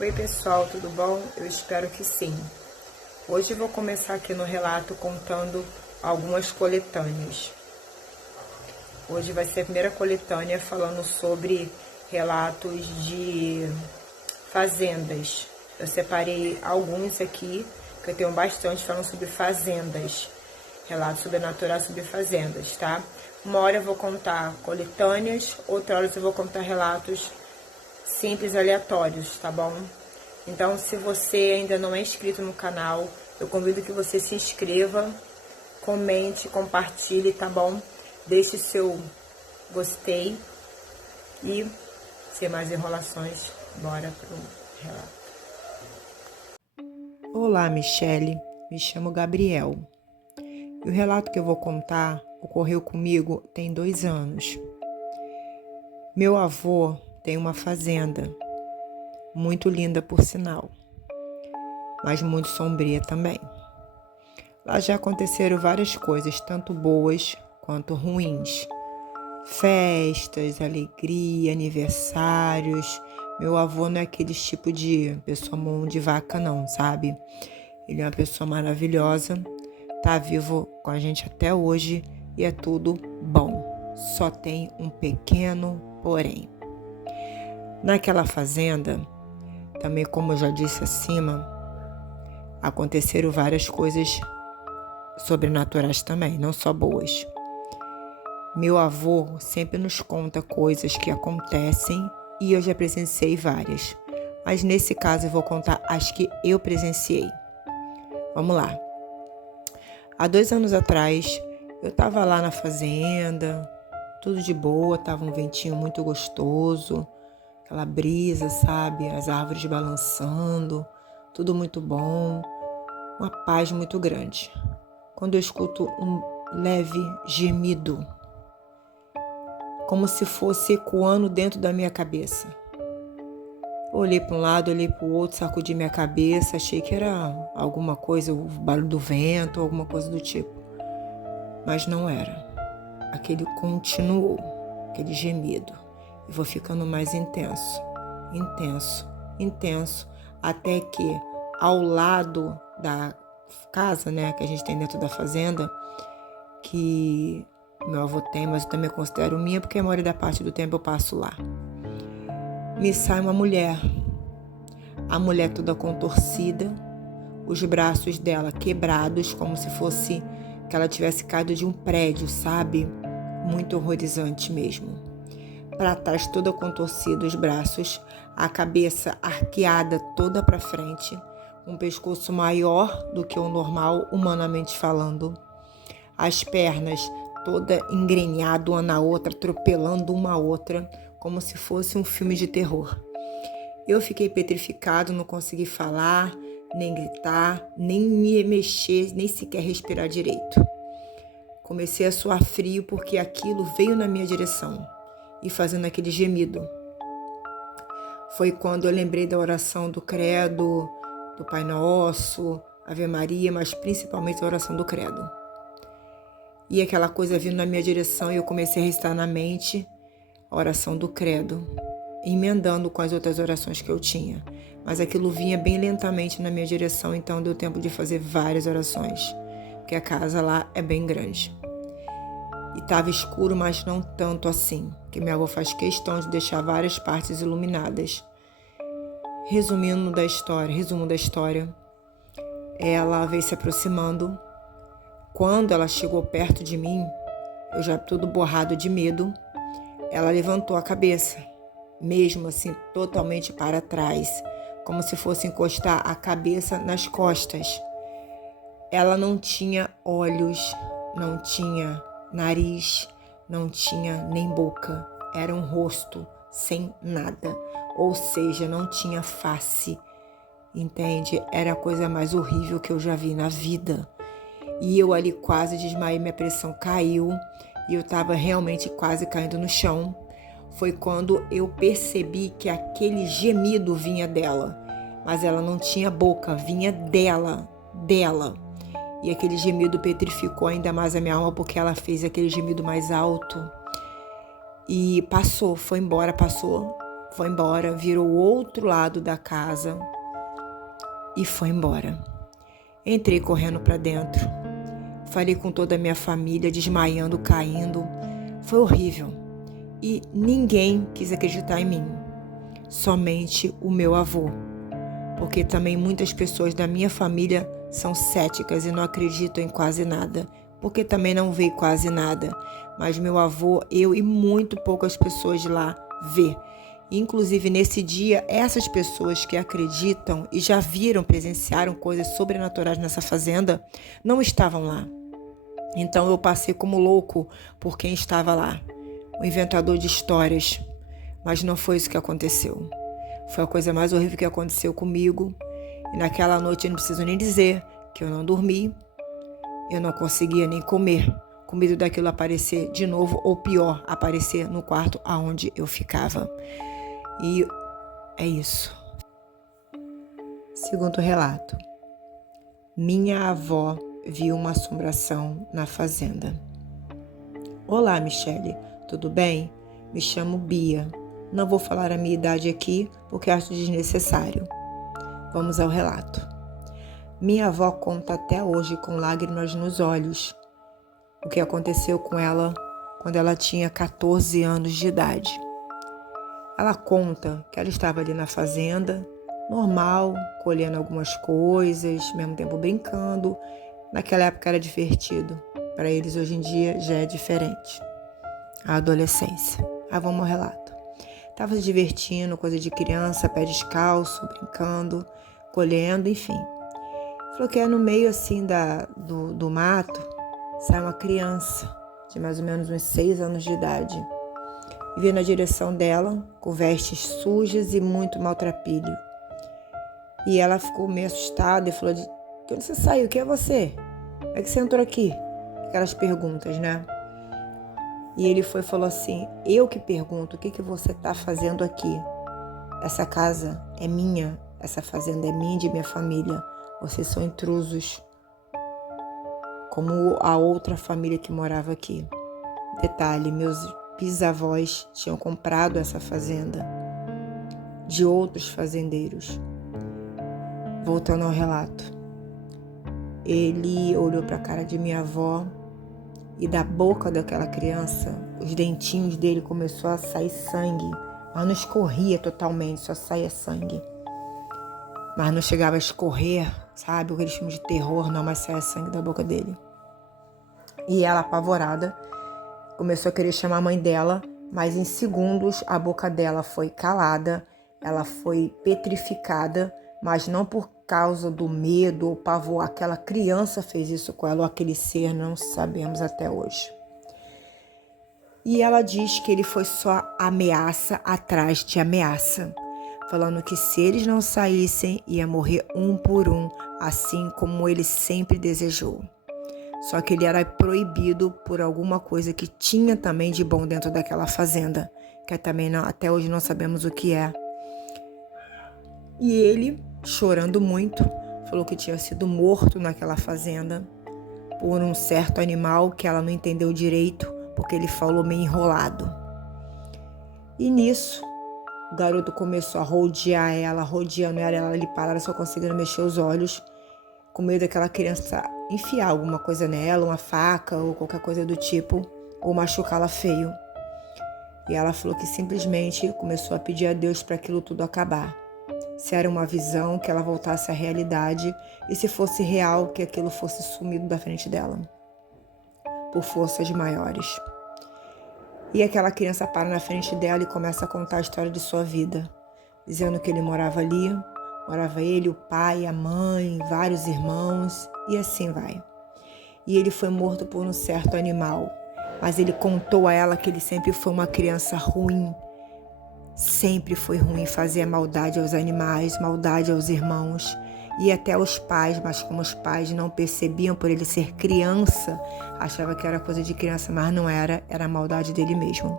Oi pessoal, tudo bom? Eu espero que sim. Hoje eu vou começar aqui no relato contando algumas coletâneas. Hoje vai ser a primeira coletânea falando sobre relatos de fazendas. Eu separei alguns aqui, que eu tenho bastante falando sobre fazendas. Relatos sobrenaturais sobre fazendas, tá? Uma hora eu vou contar coletâneas, outra hora eu vou contar relatos simples aleatórios, tá bom? Então, se você ainda não é inscrito no canal, eu convido que você se inscreva, comente, compartilhe, tá bom? Deixe seu gostei e, sem mais enrolações, bora pro relato. Olá, Michele. Me chamo Gabriel. E o relato que eu vou contar ocorreu comigo tem 2 anos. Meu avô tem uma fazenda, muito linda por sinal, mas muito sombria também. Lá já aconteceram várias coisas, tanto boas quanto ruins. Festas, alegria, aniversários. Meu avô não é aquele tipo de pessoa mão de vaca não, sabe? Ele é uma pessoa maravilhosa, tá vivo com a gente até hoje e é tudo bom. Só tem um pequeno porém. Naquela fazenda, também como eu já disse acima, aconteceram várias coisas sobrenaturais também, não só boas. Meu avô sempre nos conta coisas que acontecem e eu já presenciei várias. Mas nesse caso eu vou contar as que eu presenciei. Vamos lá. Há 2 anos atrás, eu estava lá na fazenda, tudo de boa, tava um ventinho muito gostoso, aquela brisa, sabe? As árvores balançando, tudo muito bom, uma paz muito grande. Quando eu escuto um leve gemido, como se fosse ecoando dentro da minha cabeça. Olhei para um lado, olhei para o outro, sacudi minha cabeça, achei que era alguma coisa, o barulho do vento, alguma coisa do tipo. Mas não era. Aquele continuou, aquele gemido. E vou ficando mais intenso, até que ao lado da casa, né, que a gente tem dentro da fazenda, que meu avô tem, mas eu também considero minha, porque a maioria da parte do tempo eu passo lá. Me sai uma mulher. A mulher toda contorcida, os braços dela quebrados, como se fosse que ela tivesse caído de um prédio, sabe? Muito horrorizante mesmo. Para trás toda contorcida, os braços, a cabeça arqueada toda para frente, um pescoço maior do que o normal, humanamente falando. As pernas toda engrenhada uma na outra, atropelando uma a outra, como se fosse um filme de terror. Eu fiquei petrificado, não consegui falar, nem gritar, nem me mexer, nem sequer respirar direito. Comecei a suar frio porque aquilo veio na minha direção e fazendo aquele gemido. Foi quando eu lembrei da oração do Credo, do Pai Nosso, Ave Maria, mas principalmente a oração do Credo. E aquela coisa vindo na minha direção e eu comecei a recitar na mente a oração do Credo, emendando com as outras orações que eu tinha. Mas aquilo vinha bem lentamente na minha direção, então deu tempo de fazer várias orações, porque a casa lá é bem grande. E estava escuro, mas não tanto assim, porque minha avó faz questão de deixar várias partes iluminadas. Resumo da história, ela veio se aproximando. Quando ela chegou perto de mim, eu já todo borrado de medo, ela levantou a cabeça, mesmo assim totalmente para trás, como se fosse encostar a cabeça nas costas. Ela não tinha olhos, não tinha nariz, não tinha nem boca, era um rosto sem nada, ou seja, não tinha face, entende? Era a coisa mais horrível que eu já vi na vida. E eu ali quase desmaiei, minha pressão caiu e eu estava realmente quase caindo no chão. Foi quando eu percebi que aquele gemido vinha dela, mas ela não tinha boca, vinha dela. E aquele gemido petrificou ainda mais a minha alma, porque ela fez aquele gemido mais alto. E passou, foi embora, passou. foi embora, virou o outro lado da casa e foi embora. Entrei correndo para dentro. Falei com toda a minha família, desmaiando, caindo. Foi horrível. E ninguém quis acreditar em mim. Somente o meu avô. Porque também muitas pessoas da minha família são céticas e não acreditam em quase nada. Porque também não veio quase nada. Mas meu avô, eu e muito poucas pessoas de lá vê. Inclusive, nesse dia, essas pessoas que acreditam e já viram, presenciaram coisas sobrenaturais nessa fazenda, não estavam lá. Então, eu passei como louco por quem estava lá, o inventador de histórias. Mas não foi isso que aconteceu. Foi a coisa mais horrível que aconteceu comigo. E naquela noite, eu não preciso nem dizer que eu não dormi, eu não conseguia nem comer, com medo daquilo aparecer de novo, ou pior, aparecer no quarto aonde eu ficava. E é isso. Segundo relato, minha avó viu uma assombração na fazenda. Olá, Michele, tudo bem? Me chamo Bia. Não vou falar a minha idade aqui porque acho desnecessário. Vamos ao relato. Minha avó conta até hoje com lágrimas nos olhos o que aconteceu com ela quando ela tinha 14 anos de idade. Ela conta que ela estava ali na fazenda, normal, colhendo algumas coisas, ao mesmo tempo brincando. Naquela época era divertido. Para eles hoje em dia já é diferente. A adolescência. Vamos ao relato. Estava se divertindo, coisa de criança, pé descalço, brincando, colhendo, enfim. Falou que no meio assim do mato, sai uma criança de mais ou menos uns 6 anos de idade. E veio na direção dela, com vestes sujas e muito maltrapilho. E ela ficou meio assustada e falou: de onde você saiu? Quem é você? Como é que você entrou aqui? Aquelas perguntas, né? E ele falou assim: eu que pergunto, o que você está fazendo aqui? Essa casa é minha, essa fazenda é minha e de minha família. Vocês são intrusos, como a outra família que morava aqui. Detalhe, meus bisavós tinham comprado essa fazenda de outros fazendeiros. Voltando ao relato. Ele olhou para a cara de minha avó e da boca daquela criança, os dentinhos dele começou a sair sangue, mas não escorria totalmente, só saía sangue. Mas não chegava a escorrer, sabe, aquele filme de terror, não, mas saía sangue da boca dele. E ela, apavorada, começou a querer chamar a mãe dela, mas em segundos a boca dela foi calada, ela foi petrificada, mas não por causa do medo ou pavor. Aquela criança fez isso com ela, ou aquele ser, não sabemos até hoje. E ela diz que ele foi só ameaça atrás de ameaça, falando que se eles não saíssem, ia morrer um por um, assim como ele sempre desejou. Só que ele era proibido por alguma coisa que tinha também de bom dentro daquela fazenda, que também não, até hoje não sabemos o que é. E ele, chorando muito, falou que tinha sido morto naquela fazenda por um certo animal que ela não entendeu direito, porque ele falou meio enrolado. E nisso, o garoto começou a rodear ela, rodeando ela ali parada, só conseguindo mexer os olhos, com medo daquela criança enfiar alguma coisa nela, uma faca ou qualquer coisa do tipo, ou machucá-la feio. E ela falou que simplesmente começou a pedir a Deus para aquilo tudo acabar. Se era uma visão, que ela voltasse à realidade, e se fosse real, que aquilo fosse sumido da frente dela, por forças maiores. E aquela criança para na frente dela e começa a contar a história de sua vida, dizendo que ele morava ali, morava ele, o pai, a mãe, vários irmãos, e assim vai. E ele foi morto por um certo animal, mas ele contou a ela que ele sempre foi uma criança ruim, sempre foi ruim, fazia maldade aos animais, maldade aos irmãos e até aos pais, mas como os pais não percebiam por ele ser criança, achava que era coisa de criança, mas não era, era a maldade dele mesmo.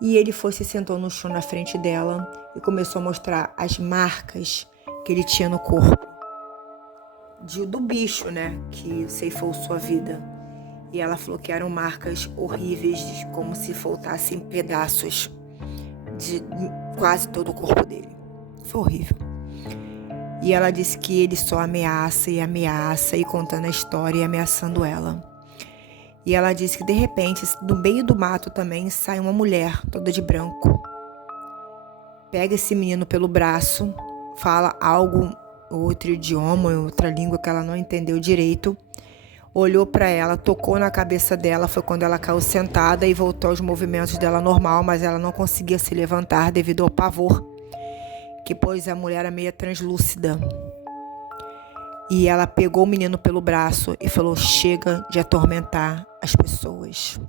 E ele se sentou no chão na frente dela e começou a mostrar as marcas que ele tinha no corpo do bicho, né, que ceifou sua vida. E ela falou que eram marcas horríveis, como se faltassem pedaços. de quase todo o corpo dele. Foi horrível. E ela disse que ele só ameaça e contando a história e ameaçando ela. E ela disse que de repente, do meio do mato também, sai uma mulher toda de branco. Pega esse menino pelo braço, fala algo, outro idioma, outra língua que ela não entendeu direito. Olhou para ela, tocou na cabeça dela, foi quando ela caiu sentada e voltou aos movimentos dela normal, mas ela não conseguia se levantar devido ao pavor, que pois a mulher era meio translúcida. E ela pegou o menino pelo braço e falou: chega de atormentar as pessoas.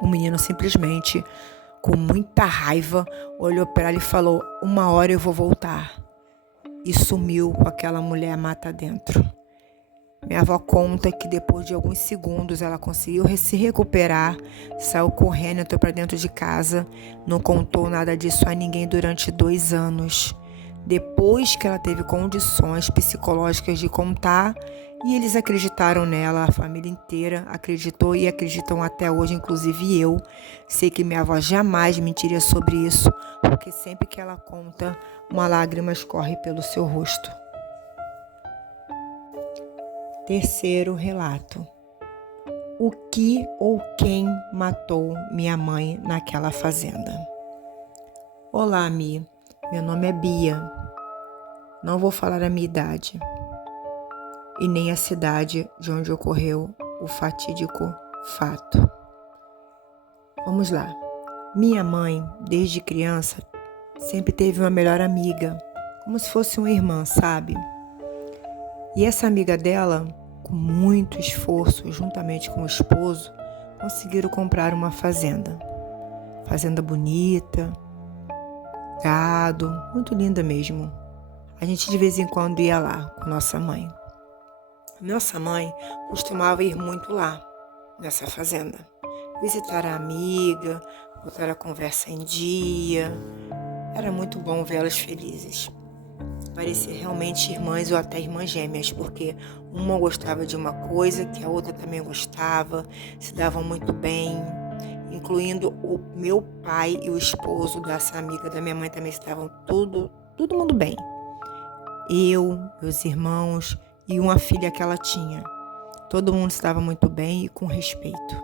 O menino simplesmente, com muita raiva, olhou para ela e falou: uma hora eu vou voltar. E sumiu com aquela mulher mata dentro. Minha avó conta que depois de alguns segundos ela conseguiu se recuperar, saiu correndo, entrou para dentro de casa, não contou nada disso a ninguém durante 2 anos. Depois que ela teve condições psicológicas de contar, e eles acreditaram nela, a família inteira acreditou e acreditam até hoje, inclusive eu. Sei que minha avó jamais mentiria sobre isso, porque sempre que ela conta, uma lágrima escorre pelo seu rosto. Terceiro relato. O que ou quem matou minha mãe naquela fazenda? Olá, Mi. Meu nome é Bia. Não vou falar a minha idade e nem a cidade de onde ocorreu o fatídico fato. Vamos lá. Minha mãe, desde criança, sempre teve uma melhor amiga, como se fosse uma irmã, sabe? E essa amiga dela, com muito esforço, juntamente com o esposo, conseguiram comprar uma fazenda. Fazenda bonita, gado, muito linda mesmo. A gente de vez em quando ia lá com nossa mãe. Nossa mãe costumava ir muito lá, nessa fazenda. Visitar a amiga, botar a conversa em dia. Era muito bom vê-las felizes. Parecia realmente irmãs ou até irmãs gêmeas, porque uma gostava de uma coisa que a outra também gostava, se davam muito bem, incluindo o meu pai e o esposo dessa amiga da minha mãe também estavam todo mundo bem. Eu, meus irmãos e uma filha que ela tinha. Todo mundo estava muito bem e com respeito.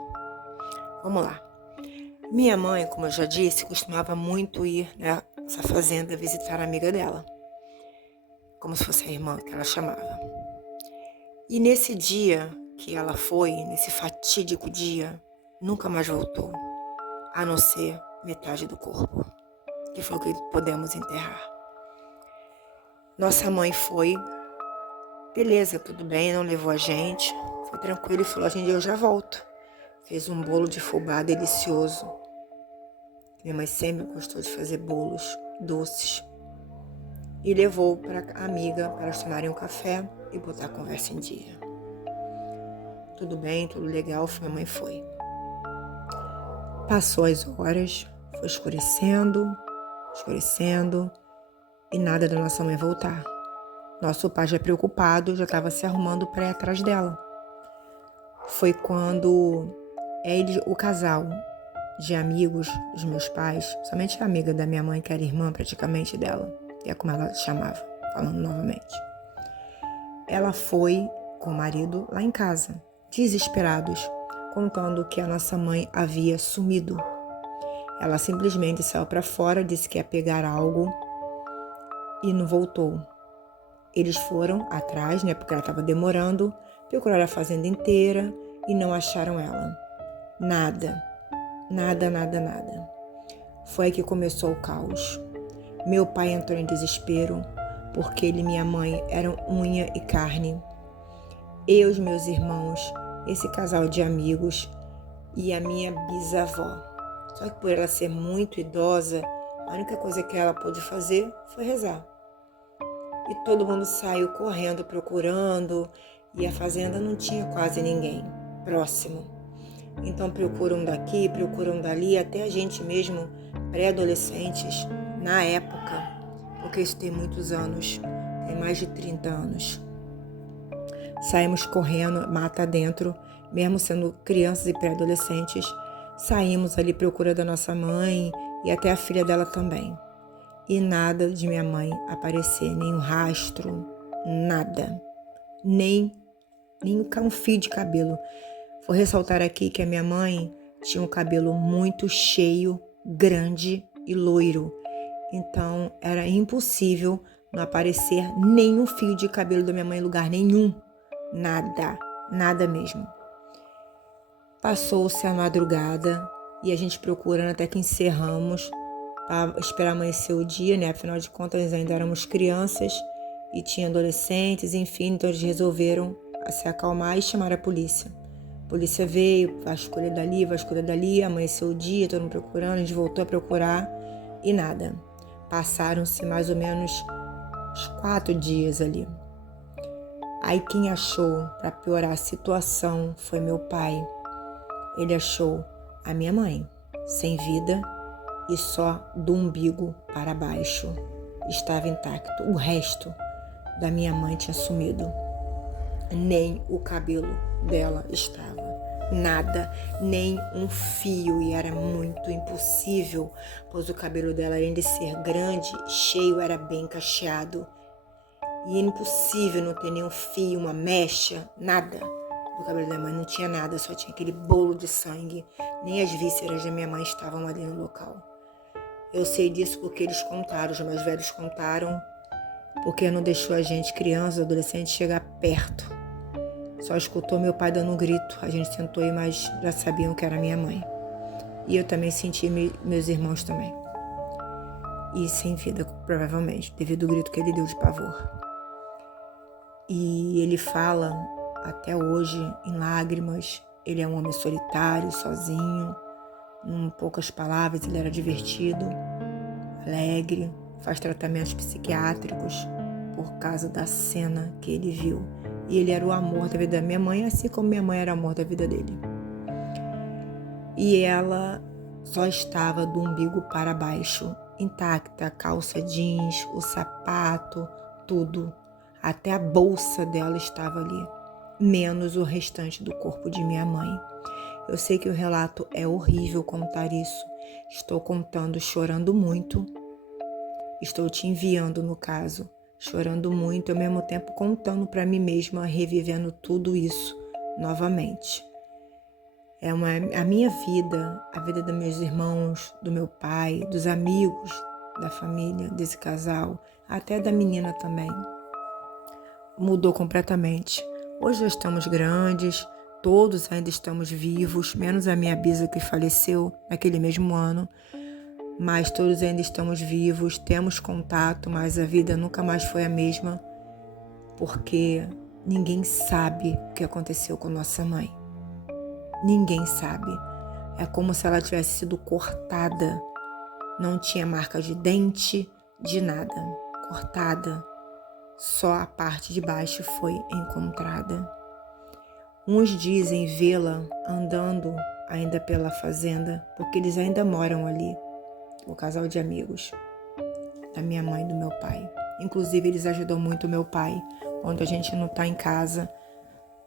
Vamos lá. Minha mãe, como eu já disse, costumava muito ir nessa fazenda visitar a amiga dela, como se fosse a irmã que ela chamava. E nesse dia que ela foi, nesse fatídico dia, nunca mais voltou, a não ser metade do corpo, que foi o que podemos enterrar. Nossa mãe foi, beleza, tudo bem, não levou a gente, foi tranquilo e falou: gente, eu já volto. Fez um bolo de fubá delicioso. Minha mãe sempre gostou de fazer bolos doces. E levou para a amiga para elas tomarem um café e botar a conversa em dia. Tudo bem, tudo legal, minha mãe foi. Passou as horas, foi escurecendo e nada da nossa mãe voltar. Nosso pai, já preocupado, já estava se arrumando para ir atrás dela. Foi quando o casal de amigos dos meus pais, somente a amiga da minha mãe, que era irmã praticamente dela, é como ela chamava, falando novamente. Ela foi com o marido lá em casa, desesperados, contando que a nossa mãe havia sumido. Ela simplesmente saiu para fora, disse que ia pegar algo e não voltou. Eles foram atrás, porque ela estava demorando, procuraram a fazenda inteira e não acharam ela. Nada. Foi aí que começou o caos. Meu pai entrou em desespero, porque ele e minha mãe eram unha e carne. Eu e os meus irmãos, esse casal de amigos e a minha bisavó. Só que por ela ser muito idosa, a única coisa que ela pôde fazer foi rezar. E todo mundo saiu correndo, procurando, e a fazenda não tinha quase ninguém próximo. Então procuram daqui, procuram dali, até a gente mesmo, pré-adolescentes, na época, porque isso tem muitos anos, tem mais de 30 anos. Saímos correndo, mata dentro, mesmo sendo crianças e pré-adolescentes, saímos ali à procura da nossa mãe e até a filha dela também. E nada de minha mãe aparecer, nem um rastro, nada. Nem um fio de cabelo. Vou ressaltar aqui que a minha mãe tinha um cabelo muito cheio, grande e loiro. Então era impossível não aparecer nenhum fio de cabelo da minha mãe em lugar nenhum. Nada, nada mesmo. Passou-se a madrugada e a gente procurando até que encerramos para esperar amanhecer o dia, né? Afinal de contas ainda éramos crianças e tinha adolescentes, enfim, então eles resolveram se acalmar e chamar a polícia. A polícia veio, vasculha dali, amanheceu o dia, todo mundo procurando, a gente voltou a procurar e nada. Passaram-se mais ou menos uns 4 dias ali. Aí quem achou, para piorar a situação, foi meu pai. Ele achou a minha mãe, sem vida e só do umbigo para baixo estava intacto. O resto da minha mãe tinha sumido. Nem o cabelo dela estava. Nada, nem um fio, e era muito impossível, pois o cabelo dela, além de ser grande, cheio, era bem cacheado. E era impossível não ter nenhum fio, uma mecha, nada. Do cabelo da minha mãe não tinha nada, só tinha aquele bolo de sangue. Nem as vísceras da minha mãe estavam ali no local. Eu sei disso porque eles contaram, os mais velhos contaram, porque não deixou a gente, criança, adolescente, chegar perto. Só escutou meu pai dando um grito. A gente tentou ir, mas já sabiam que era minha mãe. E eu também senti meus irmãos também. E sem vida, provavelmente, devido ao grito que ele deu de pavor. E ele fala, até hoje, em lágrimas. Ele é um homem solitário, sozinho. Em poucas palavras, ele era divertido, alegre, faz tratamentos psiquiátricos por causa da cena que ele viu. E ele era o amor da vida da minha mãe, assim como minha mãe era o amor da vida dele. E ela só estava do umbigo para baixo, intacta, a calça jeans, o sapato, tudo. Até a bolsa dela estava ali, menos o restante do corpo de minha mãe. Eu sei que o relato é horrível contar isso. Estou contando chorando muito. Estou te enviando, no caso, chorando muito, ao mesmo tempo contando para mim mesma, revivendo tudo isso novamente. A minha vida, a vida dos meus irmãos, do meu pai, dos amigos da família, desse casal, até da menina também, mudou completamente. Hoje já estamos grandes, todos ainda estamos vivos, menos a minha bisa que faleceu naquele mesmo ano. Mas todos ainda estamos vivos, temos contato, mas a vida nunca mais foi a mesma, porque ninguém sabe o que aconteceu com nossa mãe. Ninguém sabe. É como se ela tivesse sido cortada. Não tinha marca de dente, de nada. Cortada. Só a parte de baixo foi encontrada. Uns dizem vê-la andando ainda pela fazenda, porque eles ainda moram ali. O casal de amigos da minha mãe e do meu pai. Inclusive, eles ajudam muito o meu pai, quando a gente não está em casa,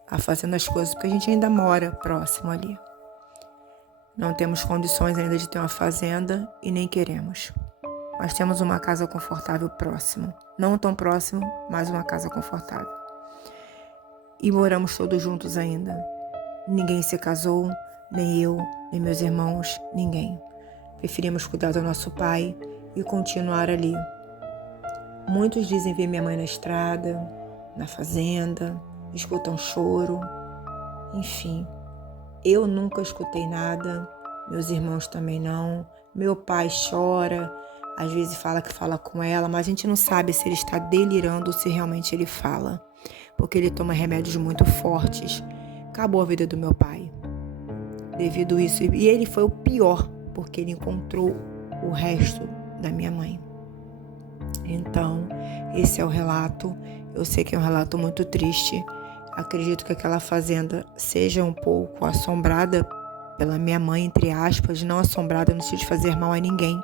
a fazendo as coisas, porque a gente ainda mora próximo ali. Não temos condições ainda de ter uma fazenda e nem queremos. Mas temos uma casa confortável próximo. Não tão próximo, mas uma casa confortável. E moramos todos juntos ainda. Ninguém se casou, nem eu, nem meus irmãos, ninguém. Preferimos cuidar do nosso pai e continuar ali. Muitos dizem ver minha mãe na estrada, na fazenda, escutam choro. Enfim, eu nunca escutei nada, meus irmãos também não. Meu pai chora, às vezes fala que fala com ela, mas a gente não sabe se ele está delirando ou se realmente ele fala, porque ele toma remédios muito fortes. Acabou a vida do meu pai devido a isso. E ele foi o pior, porque ele encontrou o resto da minha mãe. Então, esse é o relato. Eu sei que é um relato muito triste. Acredito que aquela fazenda seja um pouco assombrada pela minha mãe, entre aspas, não assombrada no sentido de fazer mal a ninguém,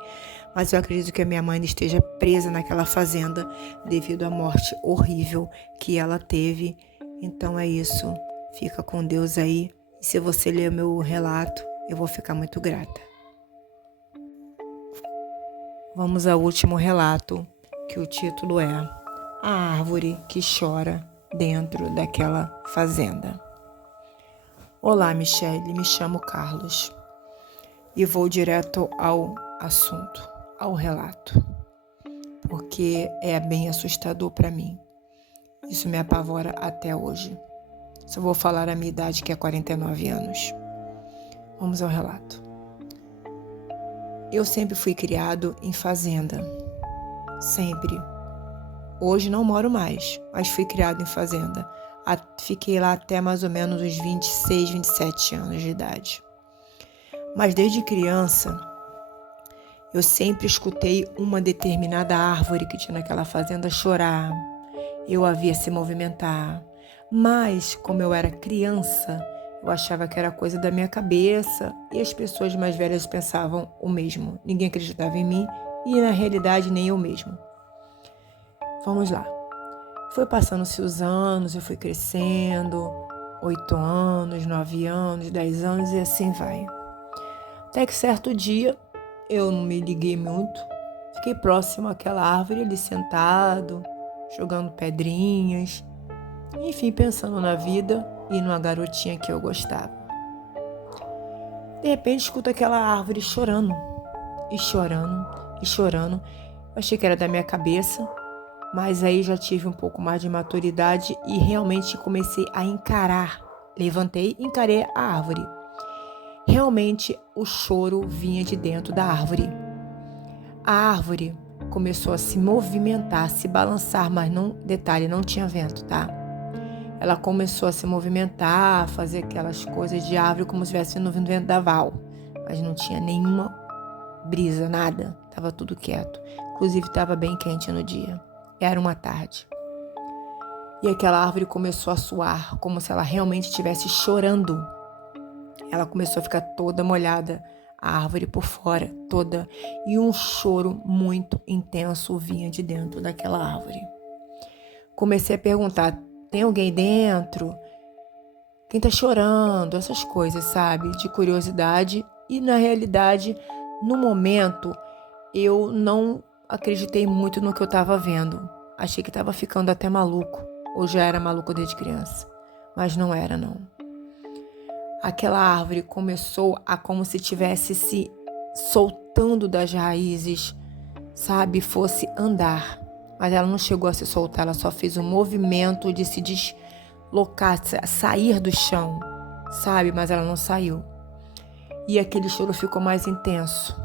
mas eu acredito que a minha mãe ainda esteja presa naquela fazenda devido à morte horrível que ela teve. Então é isso. Fica com Deus aí. E se você ler o meu relato, eu vou ficar muito grata. Vamos ao último relato, que o título é A Árvore que Chora Dentro daquela Fazenda. Olá, Michele, me chamo Carlos e vou direto ao assunto, ao relato, porque é bem assustador para mim. Isso me apavora até hoje. Só vou falar a minha idade, que é 49 anos. Vamos ao relato. Eu sempre fui criado em fazenda. Sempre. Hoje não moro mais, mas fui criado em fazenda. Fiquei lá até mais ou menos os 26, 27 anos de idade. Mas desde criança, eu sempre escutei uma determinada árvore que tinha naquela fazenda chorar. Eu a via se movimentar. Mas, como eu era criança, eu achava que era coisa da minha cabeça e as pessoas mais velhas pensavam o mesmo. Ninguém acreditava em mim e, na realidade, nem eu mesmo. Vamos lá. Foi passando-se os anos, eu fui crescendo, 8 anos, 9 anos, 10 anos e assim vai. Até que certo dia, eu não me liguei muito, fiquei próximo àquela árvore ali sentado, jogando pedrinhas, enfim, pensando na vida e numa garotinha que eu gostava. De repente, escuto aquela árvore chorando, e chorando, e chorando. Eu achei que era da minha cabeça, mas aí já tive um pouco mais de maturidade e realmente comecei a encarar. Levantei e encarei a árvore. Realmente o choro vinha de dentro da árvore. A árvore começou a se movimentar, a se balançar, mas não tinha vento, tá? Ela começou a se movimentar, a fazer aquelas coisas de árvore como se estivesse vindo vendaval, mas não tinha nenhuma brisa, nada. Tava tudo quieto. Inclusive estava bem quente no dia. Era uma tarde. E aquela árvore começou a suar, como se ela realmente estivesse chorando. Ela começou a ficar toda molhada, a árvore por fora, toda. E um choro muito intenso vinha de dentro daquela árvore. Comecei a perguntar, tem alguém dentro? Quem tá chorando? Essas coisas, sabe? De curiosidade. E na realidade, no momento, eu não acreditei muito no que eu estava vendo. Achei que estava ficando até maluco. Ou já era maluco desde criança. Mas não era, não. Aquela árvore começou a como se estivesse se soltando das raízes, sabe? Fosse andar. Mas ela não chegou a se soltar, ela só fez um movimento de se deslocar, sair do chão, sabe? Mas ela não saiu. E aquele choro ficou mais intenso.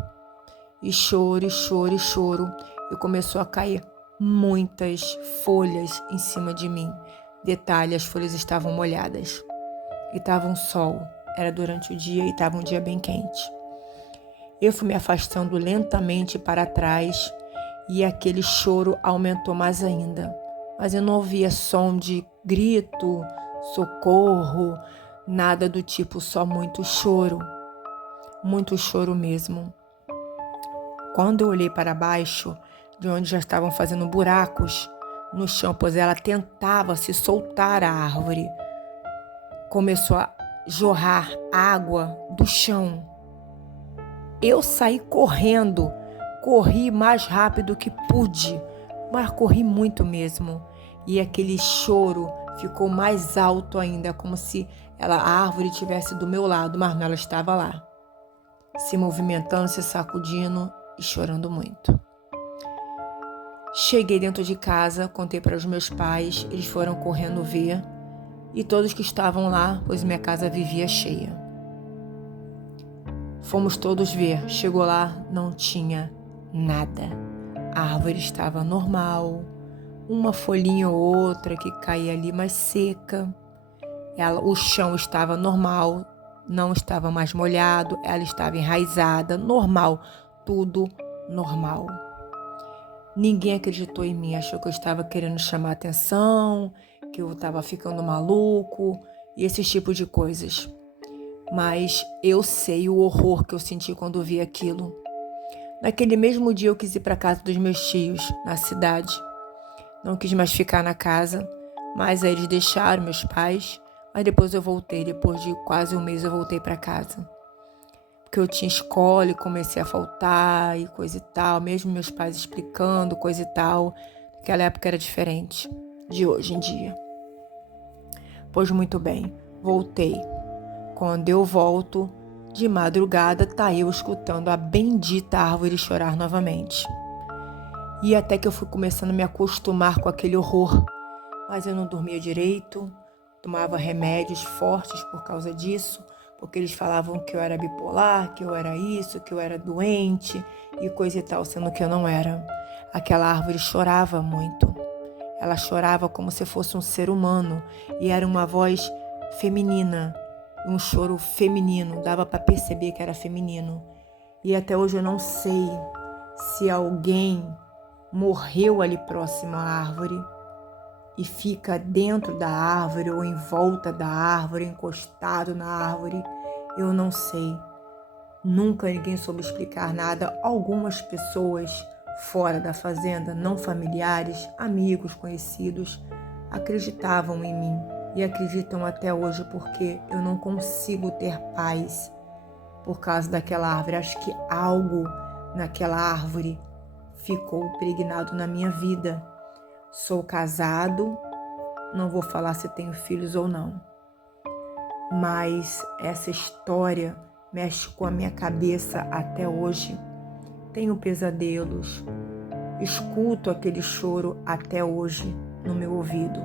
E choro, e choro, e choro. E começou a cair muitas folhas em cima de mim. Detalhe, as folhas estavam molhadas. E estava um sol. Era durante o dia e estava um dia bem quente. Eu fui me afastando lentamente para trás e aquele choro aumentou mais ainda. Mas eu não ouvia som de grito, socorro, nada do tipo, só muito choro mesmo. Quando eu olhei para baixo, de onde já estavam fazendo buracos no chão, pois ela tentava se soltar a árvore, começou a jorrar água do chão. Eu saí correndo, corri mais rápido que pude, mas corri muito mesmo. E aquele choro ficou mais alto ainda, como se a árvore estivesse do meu lado, mas ela estava lá, se movimentando, se sacudindo e chorando muito. Cheguei dentro de casa, contei para os meus pais, eles foram correndo ver, e todos que estavam lá, pois minha casa vivia cheia. Fomos todos ver, chegou lá, não tinha nada. A árvore estava normal, uma folhinha ou outra que caía ali, mas seca. O chão estava normal, não estava mais molhado, ela estava enraizada, normal, tudo normal. Ninguém acreditou em mim, achou que eu estava querendo chamar atenção, que eu estava ficando maluco e esse tipo de coisas. Mas eu sei o horror que eu senti quando vi aquilo. Naquele mesmo dia eu quis ir para casa dos meus tios, na cidade. Não quis mais ficar na casa, mas aí eles deixaram, meus pais. Mas depois eu voltei, depois de quase um mês eu voltei para casa. porque eu tinha escola e comecei a faltar e coisa e tal, mesmo meus pais explicando coisa e tal. Naquela época era diferente de hoje em dia. Pois muito bem, voltei. Quando eu volto, de madrugada, tá eu escutando a bendita árvore chorar novamente. E até que eu fui começando a me acostumar com aquele horror. Mas eu não dormia direito, tomava remédios fortes por causa disso, porque eles falavam que eu era bipolar, que eu era isso, que eu era doente e coisa e tal, sendo que eu não era. Aquela árvore chorava muito. Ela chorava como se fosse um ser humano e era uma voz feminina, um choro feminino, dava para perceber que era feminino. E até hoje eu não sei se alguém morreu ali próximo à árvore e fica dentro da árvore ou em volta da árvore, encostado na árvore. Eu não sei. Nunca ninguém soube explicar nada. Algumas pessoas fora da fazenda, não familiares, amigos, conhecidos, acreditavam em mim e acreditam até hoje porque eu não consigo ter paz por causa daquela árvore. Acho que algo naquela árvore ficou impregnado na minha vida. Sou casado, não vou falar se tenho filhos ou não, mas essa história mexe com a minha cabeça até hoje. Tenho pesadelos, escuto aquele choro até hoje no meu ouvido.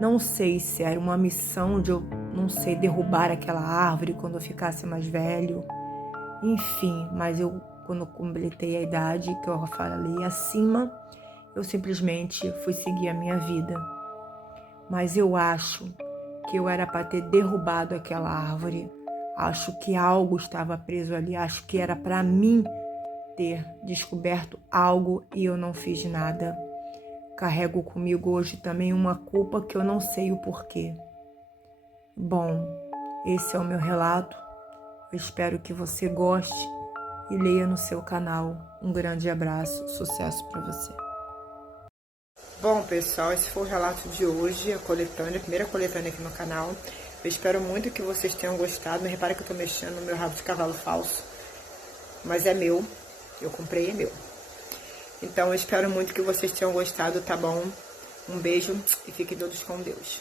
Não sei se era uma missão de eu, não sei, derrubar aquela árvore quando eu ficasse mais velho. Enfim, mas eu, quando completei a idade que eu falei acima, eu simplesmente fui seguir a minha vida. Mas eu acho que eu era para ter derrubado aquela árvore. Acho que algo estava preso ali. Acho que era para mim ter descoberto algo e eu não fiz nada. Carrego comigo hoje também uma culpa que eu não sei o porquê. Bom, esse é o meu relato. Eu espero que você goste e leia no seu canal. Um grande abraço, sucesso para você. Bom, pessoal, esse foi o relato de hoje, a coletânea, a primeira coletânea aqui no canal. Eu espero muito que vocês tenham gostado. Não repare que eu tô mexendo no meu rabo de cavalo falso, mas é meu, eu comprei, é meu. Então, eu espero muito que vocês tenham gostado, tá bom? Um beijo e fiquem todos com Deus.